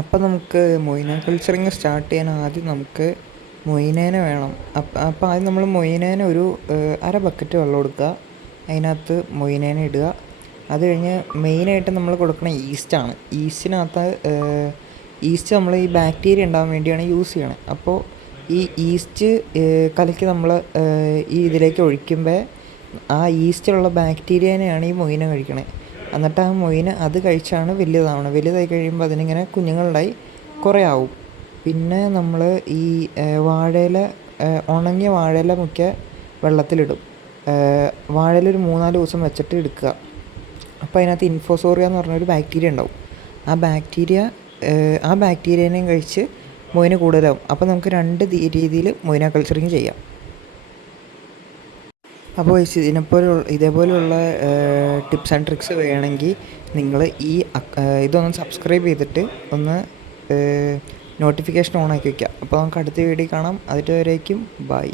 അപ്പം നമുക്ക് Moina culturing start ചെയ്യാൻ ആദ്യം നമുക്ക് മൊയ്നേനെ വേണം. അപ്പോൾ ആദ്യം നമ്മൾ മൊയ്നേനെ ഒരു അര ബക്കറ്റ് വെള്ളം എടുക്കുക, അതിനകത്ത് മൊയ്നേനെ ഇടുക. അത് കഴിഞ്ഞ് മെയിനായിട്ട് നമ്മൾ കൊടുക്കുന്ന ഈസ്റ്റാണ്. ഈസ്റ്റ് നമ്മൾ ഈ ബാക്ടീരിയ ഉണ്ടാകാൻ വേണ്ടിയാണ് യൂസ് ചെയ്യണത്. അപ്പോൾ ഈ ഈസ്റ്റ് കലക്കി നമ്മൾ ഈ ഇതിലേക്ക് ഒഴിക്കുമ്പോൾ ആ ഈസ്റ്റിലുള്ള ബാക്ടീരിയനെയാണ് ഈ മൊയ്ന കഴിക്കണത്. എന്നിട്ട് ആ മൊയ്ന അത് കഴിച്ചാണ് വലുതായി കഴിയുമ്പോൾ അതിനിങ്ങനെ കുഞ്ഞുങ്ങളുണ്ടായി കുറേ ആവും. പിന്നെ നമ്മൾ ഈ വാഴയില, ഉണങ്ങിയ വാഴയില മുക്കിയ വെള്ളത്തിലിടും. വാഴയില ഒരു 3-4 ദിവസം വെച്ചിട്ട് എടുക്കുക. അപ്പോൾ അതിനകത്ത് ഇൻഫോസോറിയ എന്ന് പറഞ്ഞൊരു ബാക്ടീരിയ ഉണ്ടാവും. ആ ബാക്ടീരിയനെയും കഴിച്ച് മൊയ്ന കൂടുതലാവും. അപ്പോൾ നമുക്ക് 2 രീതിയിൽ മൊയ്ന കൾച്ചറിങ് ചെയ്യാം. അപ്പോൾ ഇതേപോലെയുള്ള ടിപ്സ് ആൻഡ് ട്രിക്സ് വേണമെങ്കിൽ നിങ്ങൾ ഇതൊന്ന് സബ്സ്ക്രൈബ് ചെയ്തിട്ട് ഒന്ന് നോട്ടിഫിക്കേഷൻ ഓൺ ആക്കി വയ്ക്കുക. അപ്പോൾ നമുക്ക് അടുത്ത വീഡിയോ കാണാം. അതുവരേക്കും ബൈ.